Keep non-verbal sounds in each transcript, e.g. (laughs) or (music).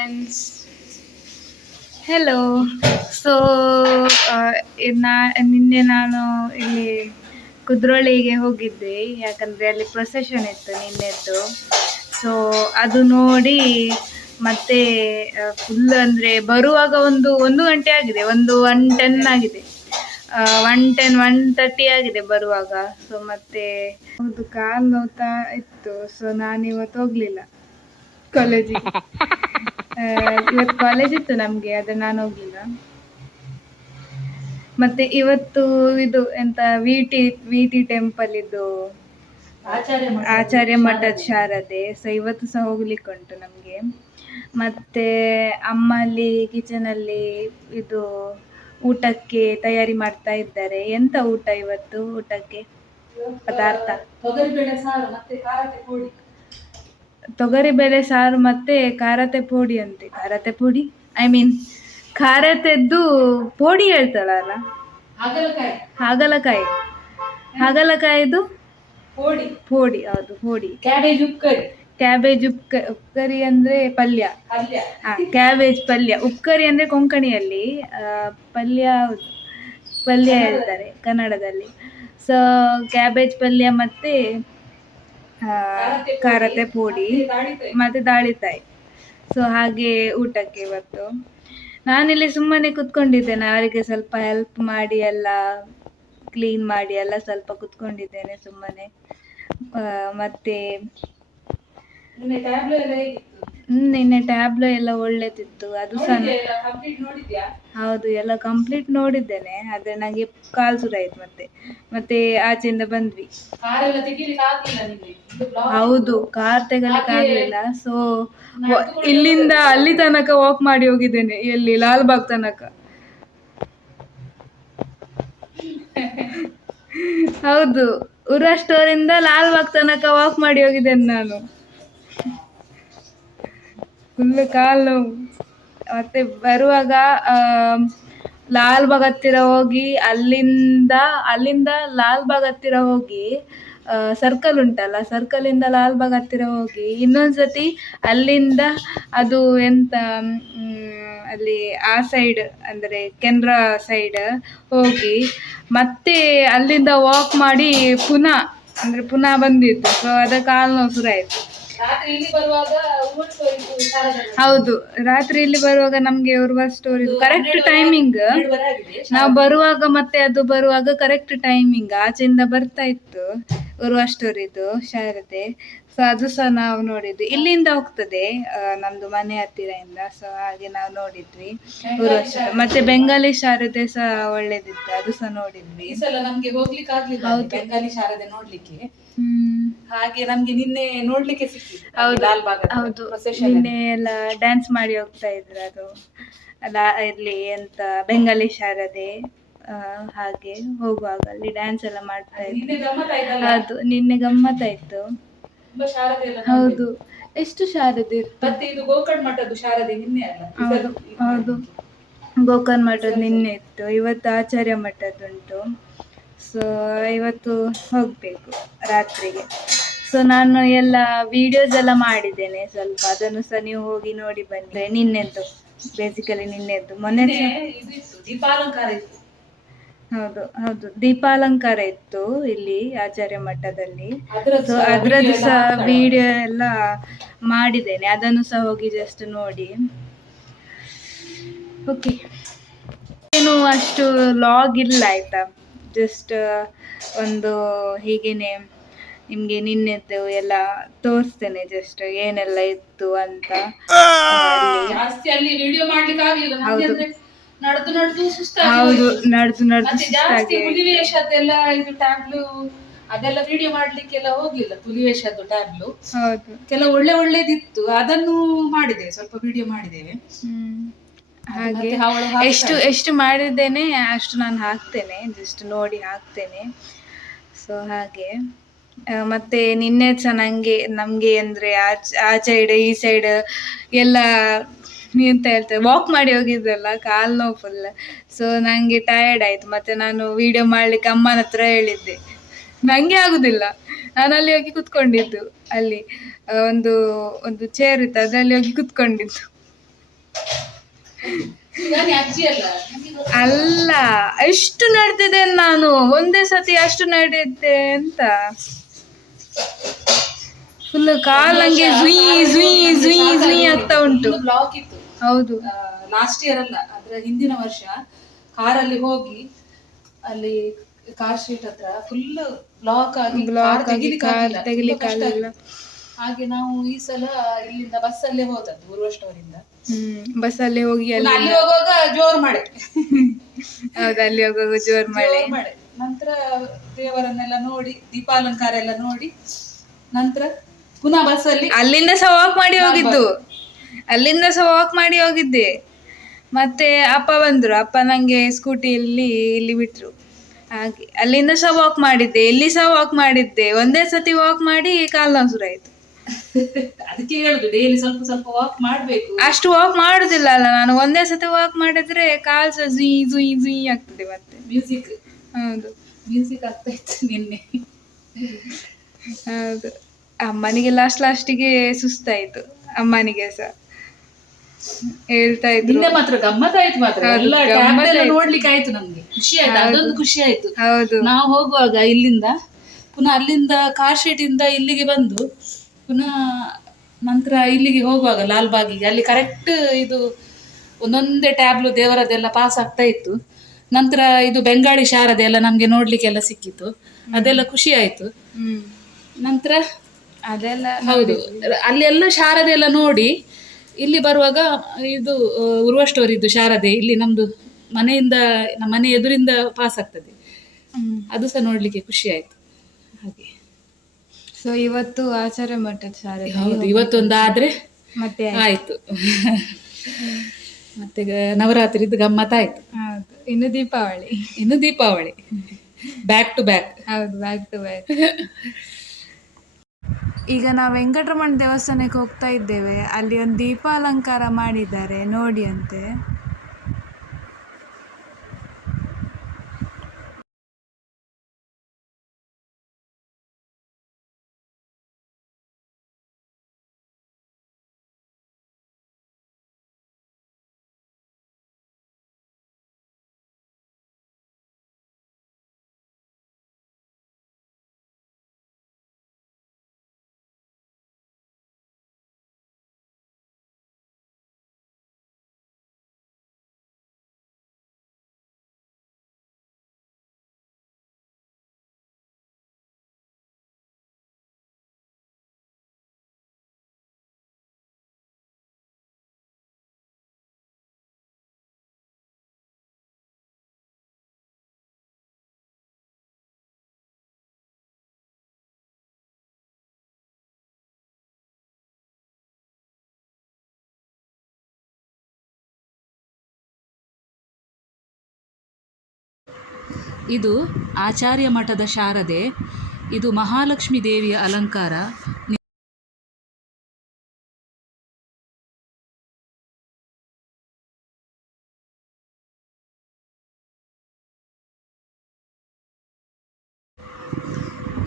Friends hello so ನಾ ನಿನ್ನೆ ನಾನು ಇಲ್ಲಿ ಕುದ್ರೋಳಿಗೆ ಹೋಗಿದ್ದೆ. ಯಾಕಂದರೆ ಅಲ್ಲಿ ಪ್ರೊಸೆಷನ್ ಇತ್ತು ನಿನ್ನೆದ್ದು. ಸೊ ಅದು ನೋಡಿ ಮತ್ತೆ ಫುಲ್ ಅಂದರೆ ಬರುವಾಗ ಒಂದು ಒಂದು ಗಂಟೆ ಆಗಿದೆ. ಒಂದು ಒನ್ ಟೆನ್ ಆಗಿದೆ. ಒನ್ ಟೆನ್ ಒನ್ ತರ್ಟಿ ಆಗಿದೆ ಬರುವಾಗ. ಸೊ ಮತ್ತೆ ಒಂದು ಕಾಲು ನೋತಾ ಇತ್ತು. ಸೊ ನಾನು ಇವತ್ತು ಹೋಗಲಿಲ್ಲ ಕಾಲೇಜಿಗೆ (laughs) ಇವತ್ತು ಕಾಲೇಜ್ ಇತ್ತು ನಮಗೆ ಆದ್ರೆ ನಾನು ಹೋಗ್ಲಿಲ್ಲ. ಮತ್ತೆ ಇವತ್ತು ಇದು ಎಂತ V T V T temple ಇದು ಆಚಾರ್ಯ ಮಠದ ಶಾರದೆ. ಸೊ ಇವತ್ತು ಸಹ ಹೋಗ್ಲಿಕ್ಕೆ ಉಂಟು ನಮಗೆ. ಮತ್ತೆ ಅಮ್ಮ ಅಲ್ಲಿ ಕಿಚನ್ ಅಲ್ಲಿ ಇದು ಊಟಕ್ಕೆ ತಯಾರಿ ಮಾಡ್ತಾ ಇದ್ದಾರೆ. ಎಂತ ಊಟ ಇವತ್ತು ಊಟಕ್ಕೆ? ಪದಾರ್ಥ. ತೊಗರಿಬೇಳೆ ಸಾರು ಮತ್ತೆ ಖಾರತೆ ಪುಡಿ ತೊಗರಿಬೇಳೆ ಸಾರು ಮತ್ತೆ ಖಾರತೆ ಪೋಡಿ ಅಂತೆ. ಖಾರತೆ ಪೋಡಿ? ಐ ಮೀನ್ ಖಾರತೆದ್ದು ಪೋಡಿ ಹೇಳ್ತಾಳಲ್ಲ? ಹಾಗಲಕಾಯಿ. ಹಾಗಲಕಾಯಿ. ಹಾಗಲಕಾಯಿದು? ಪೋಡಿ. ಪೋಡಿ ಹೌದು ಪೋಡಿ. ಕ್ಯಾಬೇಜ್ ಉಪ್ಕರಿ. ಕ್ಯಾಬೇಜ್ ಉಪ್ಕ ಉಪ್ಕರಿ ಅಂದ್ರೆ ಪಲ್ಯ. ಹಾ ಕ್ಯಾಬೇಜ್ ಪಲ್ಯ. ಉಪ್ಕರಿ ಅಂದ್ರೆ ಕೊಂಕಣಿಯಲ್ಲಿ ಪಲ್ಯ. ಪಲ್ಯ ಹೇಳ್ತಾರೆ ಕನ್ನಡದಲ್ಲಿ. ಸೊ ಕ್ಯಾಬೇಜ್ ಪಲ್ಯ ಮತ್ತೆ ಖಾರತೆ ಪುಡಿ ಮತ್ತೆ ದಾಳಿತಾಯಿ ಸೊ ಹಾಗೆ ಊಟಕ್ಕೆ ಇವತ್ತು. ನಾನಿಲ್ಲಿ ಸುಮ್ಮನೆ ಕುತ್ಕೊಂಡಿದ್ದೇನೆ ಅವರಿಗೆ ಸ್ವಲ್ಪ ಹೆಲ್ಪ್ ಮಾಡಿ ಎಲ್ಲ ಕ್ಲೀನ್ ಮಾಡಿ ಎಲ್ಲ ಸ್ವಲ್ಪ ಕುತ್ಕೊಂಡಿದ್ದೇನೆ ಸುಮ್ಮನೆ. ಆ, ಮತ್ತೆ ನಿನ್ನೆ ಟ್ಯಾಬ್ಲೋ ಎಲ್ಲ ಒಳ್ಳೇದಿತ್ತು ಅದು ಸಹ ಹೌದು ಎಲ್ಲ ಕಂಪ್ಲೀಟ್ ನೋಡಿದ್ದೇನೆ ಆದ್ರೆ ನನಗೆ ಕಾಲ್ ಸುರಾಯ್ತು ಮತ್ತೆ ಮತ್ತೆ ಆಚೆಯಿಂದ ಬಂದ್ವಿ. ಹೌದು ಕಾರ್ ತೆಗಲಿಕ್ಕೆ ಆಗ್ಲಿಲ್ಲ ಸೊ ಇಲ್ಲಿಂದ ಅಲ್ಲಿ ತನಕ ವಾಕ್ ಮಾಡಿ ಹೋಗಿದ್ದೇನೆ ಎಲ್ಲಿ ಲಾಲ್ಬಾಗ್ ತನಕ. (laughs) ಹೌದು ಉರಾ ಸ್ಟೋರ್ ಇಂದ ಲಾಲ್ಬಾಗ್ ತನಕ ವಾಕ್ ಮಾಡಿ ಹೋಗಿದ್ದೇನೆ ನಾನು. ಫುಲ್ ಕಾಲು. ನೋವು ಮತ್ತೆ ಬರುವಾಗ ಲಾಲ್ ಬಾಗ್ ಹತ್ತಿರ ಹೋಗಿ ಅಲ್ಲಿಂದ ಅಲ್ಲಿಂದ ಲಾಲ್ಬಾಗ್ ಹತ್ತಿರ ಹೋಗಿ ಸರ್ಕಲ್ ಉಂಟಲ್ಲ ಸರ್ಕಲ್ ಇಂದ ಲಾಲ್ಬಾಗ್ ಹತ್ತಿರ ಹೋಗಿ ಇನ್ನೊಂದ್ಸತಿ ಅಲ್ಲಿಂದ ಅದು ಎಂತ ಅಲ್ಲಿ ಆ ಸೈಡ್ ಅಂದರೆ ಕೆನರಾ ಸೈಡ್ ಹೋಗಿ ಮತ್ತೆ ಅಲ್ಲಿಂದ ವಾಕ್ ಮಾಡಿ ಪುನಃ, ಅಂದ್ರೆ ಪುನಃ ಬಂದಿತ್ತು ಸೊ ಅದ ಕಾಲು ನೋವು ಶುರು ರಾತ್ರಿ ಹೌದು ರಾತ್ರಿ ಇಲ್ಲಿ ಬರುವಾಗ ನಮ್ಗೆ ಉರ್ವ ಸ್ಟೋರ್ ಕರೆಕ್ಟ್ ಟೈಮಿಂಗ್ ನಾವು ಬರುವಾಗ ಮತ್ತೆ ಅದು ಬರುವಾಗ ಕರೆಕ್ಟ್ ಟೈಮಿಂಗ್ ಆಚೆಯಿಂದ ಬರ್ತಾ ಇತ್ತು ಉರ್ವ ಸ್ಟೋರಿದು ಇದು ಶಾರದೆ. ಸೊ ಅದು ಸಹ ನಾವು ನೋಡಿದ್ವಿ. ಇಲ್ಲಿಂದ ಹೋಗ್ತದೆ ನಮ್ದು ಮನೆ ಹತ್ತಿರ ಇಂದ ಸೊ ಹಾಗೆ ನಾವು ನೋಡಿದ್ವಿ. ಮತ್ತೆ ಬೆಂಗಾಲಿ ಶಾರದೆ ಸಹ ಒಳ್ಳೇದಿತ್ತು ಅದು ಸಹ ನೋಡಿದ್ವಿ. ಈ ಸಲ ನಮ್ಗೆ ಹೋಗ್ಲಿಕ್ಕೆ ಆಗ್ಲಿಲ್ಲ ಬೆಂಗಾಲಿ ಶಾರದೆ ನೋಡ್ಲಿಕ್ಕೆ. ಹ್ಮ್. ಹಾಗೆ ನಮ್ಗೆ ನಿನ್ನೆ ನೋಡ್ಲಿಕ್ಕೆ ಹೌದು ನಿನ್ನೆ ಎಲ್ಲ ಡ್ಯಾನ್ಸ್ ಮಾಡಿ ಹೋಗ್ತಾ ಇದ್ರು ಅದು. ಅಲ್ಲ ಇರ್ಲಿ ಎಂತ ಬೆಂಗಾಲಿ ಶಾರದೆ ಹಾಗೆ ಹೋಗುವಾಗ ಅಲ್ಲಿ ಡ್ಯಾನ್ಸ್ ಎಲ್ಲ ಮಾಡ್ತಾ ಇದ್ರು. ನಿನ್ನೆ ಗಮ್ಮತ್ ಆಯ್ತಲ್ಲ? ಅದು ನಿನ್ನೆ ಗಮ್ಮತ್ತಾಯ್ತು ಹೌದು ಎಷ್ಟು ಶಾರದೆ ಮತ್ತೆ ಇದು ಗೋಕರ್ಣ ಮಠದ್ದು ಶಾರದೆ ನಿನ್ನೆ ಅಲ್ಲ? ಹೌದು ಗೋಕರ್ಣ ಮಠದ್ದು ನಿನ್ನೆ ಇತ್ತು. ಇವತ್ತು ಆಚಾರ್ಯ ಮಠದ್ದುಂಟು. ಸೊ ಇವತ್ತು ಹೋಗಬೇಕು ರಾತ್ರಿಗೆ. ಸೊ ನಾನು ಎಲ್ಲ ವಿಡಿಯೋಸ್ ಎಲ್ಲ ಮಾಡಿದ್ದೇನೆ ಸ್ವಲ್ಪ. ಅದನ್ನು ಸಹ ನೀವು ಹೋಗಿ ನೋಡಿ ಬಂದ್ರೆ ನಿನ್ನೆದ್ದು ಬೇಸಿಕಲಿ ನಿನ್ನೆದ್ದು. ಮೊನ್ನೆ ದೀಪಾಲಂಕಾರ ಇತ್ತು. ಹೌದು ಹೌದು. ದೀಪಾಲಂಕಾರ ಇತ್ತು ಇಲ್ಲಿ ಆಚಾರ್ಯ ಮಠದಲ್ಲಿ. ಸೊ ಸಹ ಅದ್ರದ್ದು ಸಹ ವಿಡಿಯೋ ಎಲ್ಲ ಮಾಡಿದ್ದೇನೆ. ಅದನ್ನು ಸಹ ಹೋಗಿ ಜಸ್ಟ್ ನೋಡಿ. ಓಕೆ ಏನು ಅಷ್ಟು ಲಾಗ್ ಇಲ್ಲ ಆಯ್ತಾ? ಜಸ್ಟ್ ಒಂದು ಹೀಗೇನೆ ನಿಮಗೆ ನಿನ್ನೆದ್ದು ಎಲ್ಲ ತೋರಿಸ್ತೇನೆ ಜಸ್ಟ್ ಏನೆಲ್ಲ ಇತ್ತು ಅಂತ. ಜಾಸ್ತಿ ಅಲ್ಲಿ ವಿಡಿಯೋ ಮಾಡ್ಲಿಕ್ಕೆ ಆಗ್ಲಿಲ್ಲ. ನಮ್ಗೆ ಅಂದ್ರೆ ನಡೆದು ನಡೆದು ಸುಸ್ತಾಗಿ ಹೌದು ಹೋಯ್ತು. ನಡೆದು ನಡೆದು ಮತ್ತೆ ಜಾಸ್ತಿ ಸುಸ್ತಾಗಿ ಹುಲಿವೇಷದ್ದೆಲ್ಲ ಇದು ಟ್ಯಾಬ್ಲು ಅದೆಲ್ಲ ವಿಡಿಯೋ ಮಾಡ್ಲಿಕ್ಕೆಲ್ಲ ಹೋಗ್ಲಿಲ್ಲ ಹುಲಿವೇಷದ್ದು ಟ್ಯಾಬ್ಲು ಹೌದು. ಕೆಲವು ಒಳ್ಳೆ ಒಳ್ಳೇದಿತ್ತು. ಅದನ್ನು ಮಾಡಿದೆ ಸ್ವಲ್ಪ ವಿಡಿಯೋ ಮಾಡಿದ್ದೇವೆ. ಹ್ಮ್. ಹಾಗೆ ಮತ್ತೆ ಅವಳು ಹಾಕ್ತಾಳೆ. ಎಷ್ಟು ಎಷ್ಟು ಮಾಡಿದ್ದೇನೆ ಅಷ್ಟು ನಾನು ಹಾಕ್ತೇನೆ ಜಸ್ಟ್ ನೋಡಿ ಹಾಕ್ತೇನೆ. ಸೊ ಹಾಗೆ. ಮತ್ತೆ ನಿನ್ನೆ ಸಹ ನಮ್ಗೆ ಅಂದರೆ ಆಚೆ ಆ ಸೈಡ್ ಈ ಸೈಡ್ ಎಲ್ಲ ಎಂತ ಹೇಳ್ತಾರೆ. ವಾಕ್ ಮಾಡಿ ಹೋಗಿದ್ದಲ್ಲ ಕಾಲು ನೋವು ಫುಲ್ ಸೊ ನನಗೆ ಟಯರ್ಡ್ ಆಯ್ತು. ಮತ್ತೆ ನಾನು ವಿಡಿಯೋ ಮಾಡ್ಲಿಕ್ಕೆ ಅಮ್ಮನ ಹತ್ರ ಹೇಳಿದ್ದೆ. ನನಗೆ ಆಗುದಿಲ್ಲ. ನಾನು ಅಲ್ಲಿ ಹೋಗಿ ಕುತ್ಕೊಂಡಿದ್ದು ಅಲ್ಲಿ. ಒಂದು ಒಂದು ಚೇರ್ ಇತ್ತು ಅದರಲ್ಲಿ ಹೋಗಿ ಕುತ್ಕೊಂಡಿದ್ದು. ಅಲ್ಲ? ಎಷ್ಟು ನಡೆದಿದೆ ನಾನು. ಒಂದೇ ಸತಿ ಅಷ್ಟು ನಡೆದಿದ್ದೆ ಅಂತ. ಫುಲ್ ಕಾಲಂಗೆ ಜುಯಿ ಜುಯಿ ಜುಯಿ ಜುಯಿ ಆಗ್ತಾ ಉಂಟು. ಬ್ಲಾಕ್ ಇತ್ತು. ಹೌದು. ಲಾಸ್ಟ್ ಇಯರ್ ಅಲ್ಲ ಅದ್ರ ಹಿಂದಿನ ವರ್ಷ ಕಾರಲ್ಲಿ ಹೋಗಿ ಅಲ್ಲಿ ಕಾರ್ ಸ್ಟ್ರೀಟ್ ಹತ್ರ ಫುಲ್ ಬ್ಲಾಕ್ ಆಗಿ ಬ್ಲಾಕ್ ತೆಗಿಲಿಕ್ಕಾಗಲಿಲ್ಲ. ಹಾಗೆ ನಾವು ಈ ಸಲ ಇಲ್ಲಿಂದ ಬಸ್ಸಲ್ಲೇ ಹೋದದ್ದು ಉರ್ವಷ್ಟವರಿಂದ ಹ್ಮ್ ಬಸ್ಸಲ್ಲಿ ಹೋಗಿ ಅಲ್ಲಿ (laughs) ಅಲ್ಲಿ ಹೋಗುವಾಗ ಜೋರ್ ಮಳೆ. ಹೌದು ಅಲ್ಲಿ ಹೋಗುವಾಗ ಜೋರ್ ಮಾಡಿ ಜೋರ್ ಮಳೆ. ನಂತರ ದೇವರನ್ನೆಲ್ಲ ನೋಡಿ ದೀಪಾಲಂಕಾರ ಎಲ್ಲ ನೋಡಿ ನಂತರ ಪುನಃ ಬಸ್ಸಲ್ಲಿ ಅಲ್ಲಿಂದ ಸಹ ವಾಕ್ ಮಾಡಿ ಹೋಗಿದ್ದು. ಅಲ್ಲಿಂದ ಸಹ ವಾಕ್ ಮಾಡಿ ಹೋಗಿದ್ದೆ. ಮತ್ತೆ ಅಪ್ಪ ಬಂದ್ರು. ಅಪ್ಪ ನಂಗೆ ಸ್ಕೂಟಿಯಲ್ಲಿ ಇಲ್ಲಿ ಬಿಟ್ರು. ಹಾಗೆ ಅಲ್ಲಿಂದ ಸಹ ವಾಕ್ ಮಾಡಿದ್ದೆ. ಇಲ್ಲಿ ಸಹ ವಾಕ್ ಮಾಡಿದ್ದೆ. ಒಂದೇ ಸತಿ ವಾಕ್ ಮಾಡಿ ಕಾಲು ನೋವು ಶುರು ಅದಕ್ಕೆ ಹೇಳುದು ಡೈಲಿ ಸ್ವಲ್ಪ ಸ್ವಲ್ಪ ವಾಕ್ ಮಾಡ್ಬೇಕು. ಅಷ್ಟು ವಾಕ್ ಮಾಡುದಿಲ್ಲ ಅಲ್ಲ ನಾನು. ಒಂದೇ ಸತಿ ವಾಕ್ ಮಾಡಿದ್ರೆ ಕಾಲ್ ಸಹ ಜುಯ್ ಜುಯ್ ಜುಯ್ ಆಗ್ತದೆ ಮತ್ತೆ. ಮ್ಯೂಸಿಕ್ ಹೌದು. ಮ್ಯೂಸಿಕ್ ಆಗ್ತಾ ಇತ್ತು ನಿನ್ನೆ. ಹೌದು. ಅಮ್ಮನಿಗೆ ಲಾಸ್ಟ್ ಲಾಸ್ಟಿಗೆ ಸುಸ್ತಾಯ್ತು ಅಮ್ಮನಿಗೆ ಸಹ ಹೇಳ್ತಾ ಇದ್ರು. ನಿನ್ನೆ ಮಾತ್ರ ಗಮ್ಮತ್ತಾಯ್ತು ಮಾತ್ರ ಹೌದು, ಎಲ್ಲ ಗಮ್ಮತ್ತಾಯ್ತು. ಎಲ್ಲ ನೋಡ್ಲಿಕ್ಕೆ ಆಯ್ತು ನಮ್ಗೆ. ಖುಷಿ ಆಯ್ತು ಅದೊಂದು ಖುಷಿ ಆಯ್ತು. ಹೌದು. ನಾವು ಹೋಗುವಾಗ ಇಲ್ಲಿಂದ ಪುನಃ ಅಲ್ಲಿಂದ ಕಾರ್ ಶೀಟ್ ಇಂದ ಇಲ್ಲಿಗೆ ಬಂದು ಪುನಃ ನಂತರ ಇಲ್ಲಿಗೆ ಹೋಗುವಾಗ ಲಾಲ್ಬಾಗಿಗೆ ಅಲ್ಲಿ ಕರೆಕ್ಟ್ ಇದು ಒಂದೊಂದೇ ಟ್ಯಾಬ್ಲು ದೇವರದೆಲ್ಲ ಪಾಸ್ ಆಗ್ತಾ ಇತ್ತು. ನಂತರ ಇದು ಬೆಂಗಾಳಿ ಶಾರದೆ ಎಲ್ಲ ನಮ್ಗೆ ನೋಡ್ಲಿಕ್ಕೆಲ್ಲ ಸಿಕ್ಕಿತ್ತು. ಅದೆಲ್ಲ ಖುಷಿ ಆಯ್ತು. ಹ್ಮ್. ನಂತರ ಅದೆಲ್ಲ ಹೌದು. ಅಲ್ಲಿ ಎಲ್ಲ ಶಾರದೆ ಎಲ್ಲ ನೋಡಿ ಇಲ್ಲಿ ಬರುವಾಗ ಇದು ಉರ್ವ ಸ್ಟೋರಿದ್ದು ಶಾರದೆ ಇಲ್ಲಿ ನಮ್ದು ಮನೆಯಿಂದ ನಮ್ಮ ಮನೆ ಎದುರಿಂದ ಪಾಸ್ ಆಗ್ತದೆ. ಅದು ಸಹ ನೋಡ್ಲಿಕ್ಕೆ ಖುಷಿ ಆಯ್ತು. ಹಾಗೆ. ಸೊ ಇವತ್ತು ಆಚಾರ್ಯ ಮಠದ ಶಾಲೆ ಹೌದು ಇವತ್ತೊಂದು ಆದ್ರೆ ಮತ್ತೆ ಆಯ್ತು. ಮತ್ತೆ ಗ- ನವರಾತ್ರಿದ್ದು ಗಮ್ಮತ್ತಾಯ್ತು ಹೌದು. ಇನ್ನು ದೀಪಾವಳಿ. ಇನ್ನು ದೀಪಾವಳಿ. ಬ್ಯಾಕ್ ಟು ಬ್ಯಾಕ್ ಹೌದು ಬ್ಯಾಕ್ ಟು ಬ್ಯಾಕ್ ಈಗ ನಾವು ವೆಂಕಟರಮಣ ದೇವಸ್ಥಾನಕ್ಕೆ ಹೋಗ್ತಾ ಇದ್ದೇವೆ. ಅಲ್ಲಿ ಒಂದು ದೀಪಾಲಂಕಾರ ಮಾಡಿದ್ದಾರೆ. ನೋಡಿ ಅಂತೆ. ಇದು ಆಚಾರ್ಯ ಮಠದ ಶಾರದೆ, ಇದು ಮಹಾಲಕ್ಷ್ಮಿ ದೇವಿಯ ಅಲಂಕಾರ.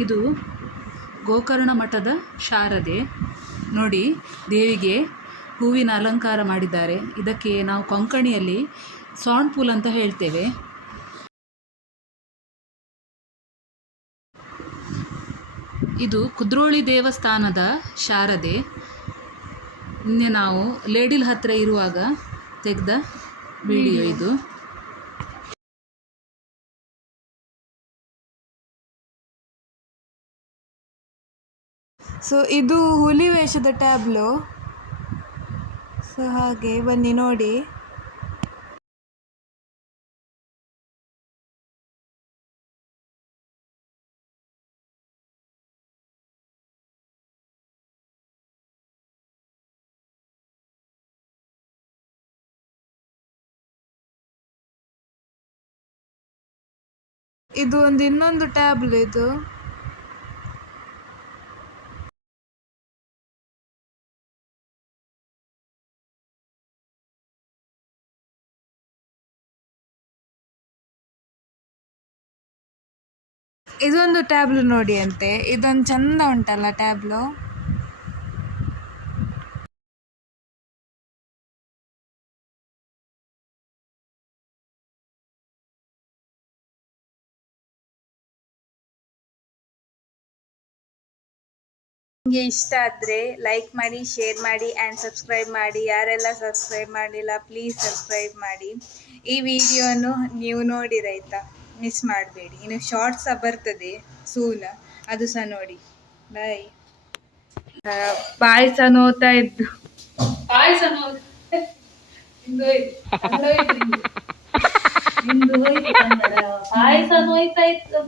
ಇದು ಗೋಕರ್ಣ ಮಠದ ಶಾರದೆ. ನೋಡಿ, ದೇವಿಗೆ ಹೂವಿನ ಅಲಂಕಾರ ಮಾಡಿದ್ದಾರೆ. ಇದಕ್ಕೆ ನಾವು ಕೊಂಕಣಿಯಲ್ಲಿ ಸಾಣ್ ಪೂಲ್ ಅಂತ ಹೇಳ್ತೇವೆ. ಇದು ಕುದ್ರೋಳಿ ದೇವಸ್ಥಾನದ ಶಾರದೆ. ನಿನ್ನೆ ನಾವು ಲೇಡಿಲ್ ಹತ್ರ ಇರುವಾಗ ತೆಗೆದ ವಿಡಿಯೋ ಇದು. ಸೊ ಇದು ಹುಲಿ ವೇಷದ ಟ್ಯಾಬ್ಲೋ? ಸೊ ಹಾಗೆ ಬನ್ನಿ ನೋಡಿ. ಇದು ಒಂದು ಇನ್ನೊಂದು ಟ್ಯಾಬ್ಲ ಇದು. ಇದೊಂದು ಟ್ಯಾಬ್ಲು ನೋಡಿ ಅಂತೆ ಇದೊಂದು ಚಂದ ಉಂಟಲ್ಲ ಟ್ಯಾಬ್ಲು ನಿಮಗೆ ಇಷ್ಟ ಆದರೆ ಲೈಕ್ ಮಾಡಿ ಶೇರ್ ಮಾಡಿ ಆ್ಯಂಡ್ ಸಬ್ಸ್ಕ್ರೈಬ್ ಮಾಡಿ. ಯಾರೆಲ್ಲ ಸಬ್ಸ್ಕ್ರೈಬ್ ಮಾಡಿಲ್ಲ ಪ್ಲೀಸ್ ಸಬ್ಸ್ಕ್ರೈಬ್ ಮಾಡಿ. ಈ ವಿಡಿಯೋನು ನೀವು ನೋಡಿರಾಯ್ತಾ ಮಿಸ್ ಮಾಡಬೇಡಿ. ಇನ್ನು ಶಾರ್ಟ್ಸ್ ಸಹ ಬರ್ತದೆ ಸೂನ್ ಅದು ಸಹ ನೋಡಿ. ಬಾಯ್ ಪಾಯಸ ನೋತಾ ಇದ್ದು. ಪಾಯಸ ಪಾಯಸ ನೋಯ್ತಾ ಇತ್ತು.